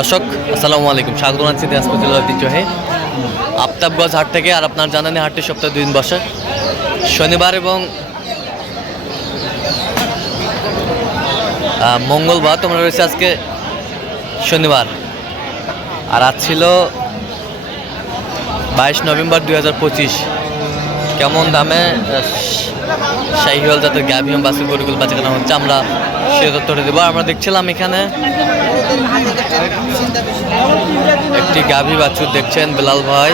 দর্শক আসসালামু আলাইকুম, স্বাগত জানাচ্ছি দিনাজপুর জেলার ঐতিহ্যবাহী আফতাবগঞ্জ হাট থেকে। আর আপনার জানেন হাটটি সপ্তাহে 2 দিন বসে, শনিবার এবং মঙ্গলবার। তোমরা রয়েছে আজকে শনিবার, আর আজ ছিল 22 নভেম্বর 2025। কেমন দামে শাহিওয়াল জাতের গাভী এবং বাছুর গরুগুলো বেচাকেনা হচ্ছে আমরা সে তথ্যটা দেবো। আমরা দেখছিলাম এখানে একটি গাভী বাছুর দেখছেন বেলাল ভাই।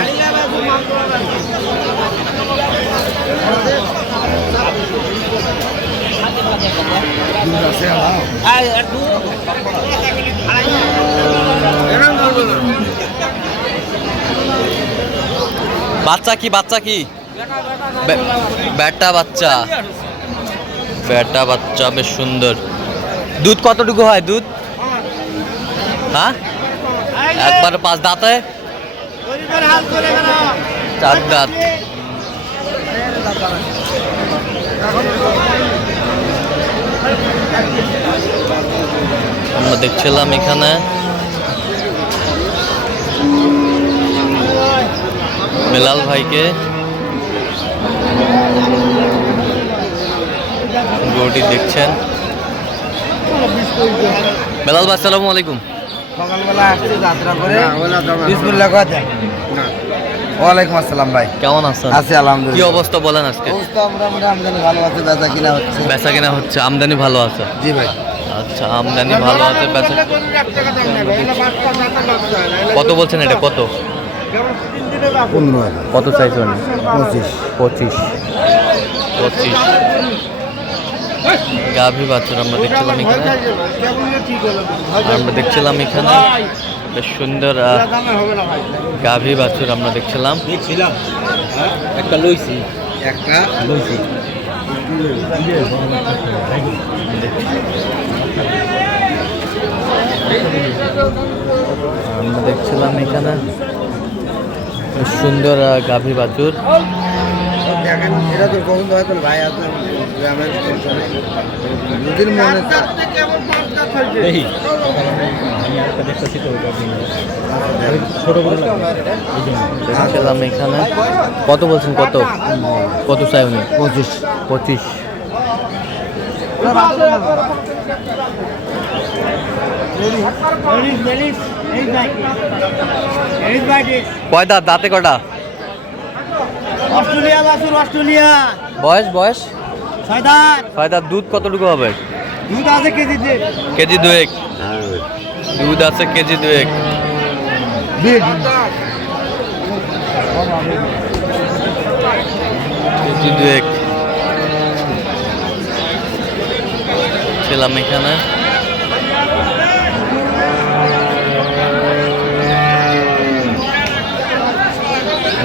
বাচ্চা কি বেটা বাচ্চা বেশ সুন্দর। দুধ কতটুকু হয়? দুধ হ্যাঁ একবার 5 দাঁতে 4 দাঁত। আমরা দেখছিলাম এখানে বেলাল ভাইকে গরুটি দেখছেন। বেলাল ভাই আসসালামু আলাইকুম। সকালবেলা আসছি যাত্রা করে বিসমিল্লাহ কথা। ওয়ালাইকুম আসসালাম ভাই, কেমন আছেন? আছি আলহামদুলিল্লাহ। কি অবস্থা বলেন আজকে? অবস্থা মোটামুটি আমদানি ভালো আছে, বেচা কিনা হচ্ছে। আমদানি ভালো আছে। জি ভাই। আচ্ছা, আমদানি ভালো আছে, বেচা কত বলছেন? এটা কত 15,000 কত চাইছেন? 25 গাভী বাছুর আমরা দেখছিলাম এখানে বেশ সুন্দর গাভী বাছুর আমরা দেখছিলাম। একটা লইছি আমরা দেখছিলাম এখানে বেশ সুন্দর গাভী বাছুর। এটা তো পছন্দ হয় তো ভাই, আপনার গ্রামের নদীর মনে দেখছিলাম এখানে কত বলছেন? কত চাই উনি? 25 কয় দাঁত? দাঁতে কটা? অস্ট্রেলিয়া বয়স 6 দাঁত। 6 দাঁত। দুধ কতটুকু হবে? দুধ আছে কেজিতে। কেজি 2 দুধ আছে, কেজি 2 কেজি 2 ছিলাম এখানে।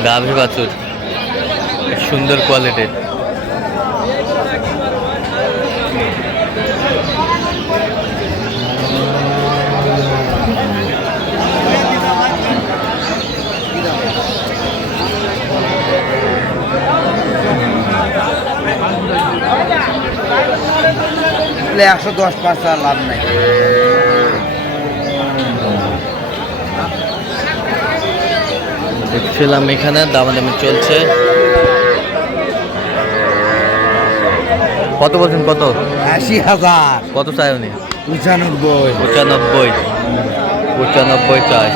গাভী বাছুর সুন্দর কোয়ালিটির। তাহলে 110 পাঁচটা লাভ নাই। দেখছিলাম এখানে দামাদামি চলছে। কত বলছেন? কত? 80,000। কত চাই উনি? 95 চাই।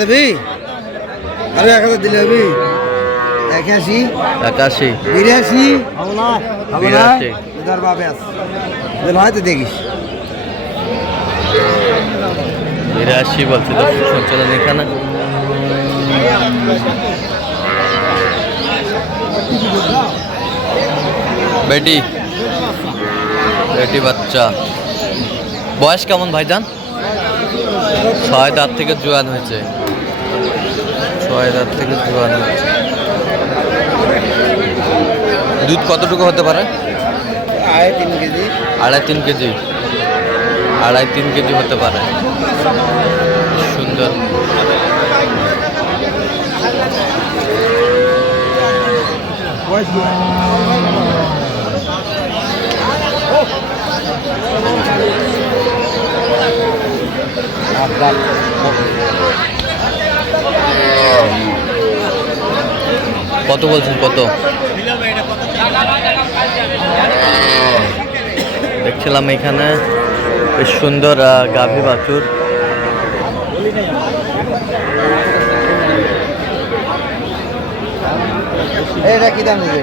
দেবি আরে 1000 দিলে হবে। 81 82 ইধার বাবে আছে দিল হয়তো দেখিস। 82 বলছে। দর্শক সঞ্চালন এখানে বেটি বাচ্চা। বয়স কেমন ভাইজান? 6 দাঁত থেকে জোয়ান হয়েছে। দুধ কতটুকু হতে পারে? 2.5-3 কেজি হতে পারে। সুন্দর। কত বলছেন কত? দেখছিলাম এখানে বেশ সুন্দর গাভী বাছুর। এটা কি দাম দিবে?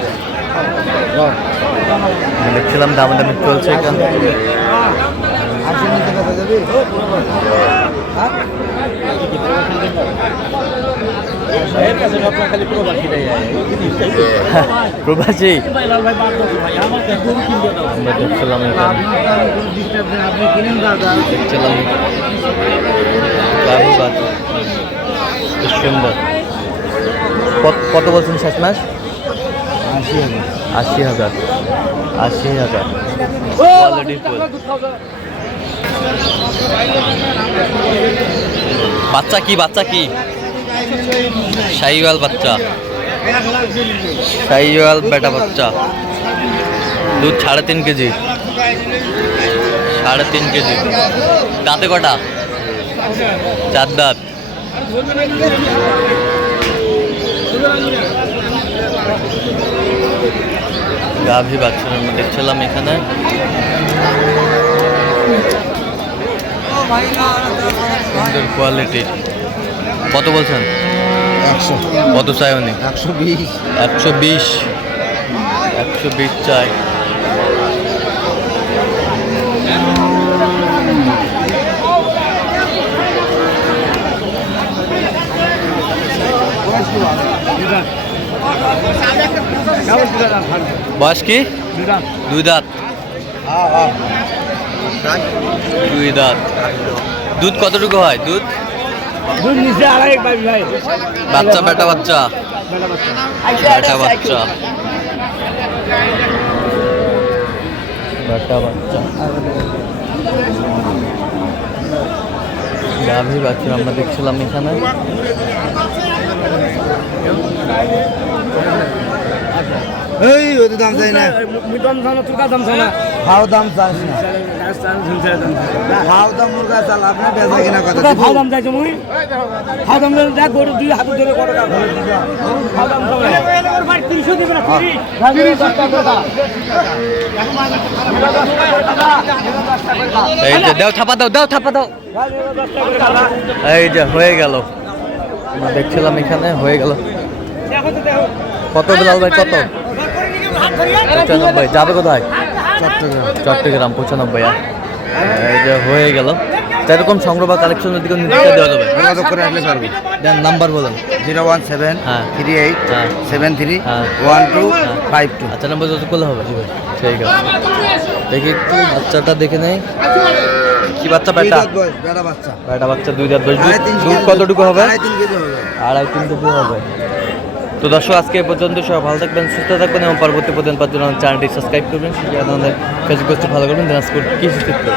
দেখছিলাম দামাদামি চলছে এখানে। 80 নিতে কত দেবি? হ্যাঁ? প্রবাসী আমরা দেখছিলাম এখানে, আপনি কিনেন দাদা। দেখছিলাম গাভী বাছুর বেশ সুন্দর। কত বলছেন শেষ মাস? 80,000। 80,000 কোয়ালিটি ফুল। বাচ্চা কি শাহিওয়াল বাচ্চা, শাহিওয়াল বেটা বাচ্চা। দুধ 3.5 কেজি। 3.5 কেজি। দাঁতে কটা? 4 দাঁত। গাভী বাছুর আমরা দেখছিলাম এখানে। সুন্দর কোয়ালিটি। কত বলছেন? 100। কত চাই উনি? 120। 120। 120 চাই। বয়স কি? 2 দাঁত। 2 দাঁত। দুধ কতটুকু হয়? দুধ নিচে 2.5 ভাই। বাচ্চা বেটা বাচ্চা। বেটা বাচ্চা। বেটা বাচ্চা। গাভী বাছুর আমরা দেখছিলাম এখানে। এই ওই তো দাম চাই না। ভাও দাম চাস না। ভাও দাম মুরগা চাল আপনি বেচা কিনা কথা। ভাও দাম চাইছো মুই? ভাও দাম দেখ গরু 2 হাতে ধরে কত টাকা ভাও দাম দাও। 300 দিবে না 30। 10 টাকা করে দাও। এই যে দাও থাপা দাও। এই যে হয়ে গেল, আমরা দেখছিলাম এখানে হয়ে গেল। কত বিলাল ভাই? কত? 95। যাবে কোথায়? চট্টগ্রাম 95। এই যে হয়ে গেল। এরকম সংগ্রহ বা কালেকশনের দিকে নির্দেশ দেওয়া যাবে। যোগাযোগ করে আসলে পারবো। দেন নাম্বার বলেন। 017 হ্যাঁ। 38 হ্যাঁ। 73 হ্যাঁ। 1252। আচ্ছা নাম্বার যোগাযোগ করলে হবে। ঠিক আছে, দেখি একটু বাচ্চাটা দেখে নেই। কি বাচ্চা? বেটা বাচ্চা। বেটা বাচ্চা 2 দাঁত। দুধ কতটুকু হবে? 3.5 কেজি হবে। 2.5-3 কেজি হবে। তো দর্শক আজকে এ পর্যন্ত, সবাই ভালো থাকবেন, সুস্থ থাকবেন এবং পরবর্তী পর্যন্ত চ্যানেলটি সাবস্ক্রাইব করবেন। ফেসবুক পেজটি ভালো করবেন। দিনাজপুর কৃষি চিত্র।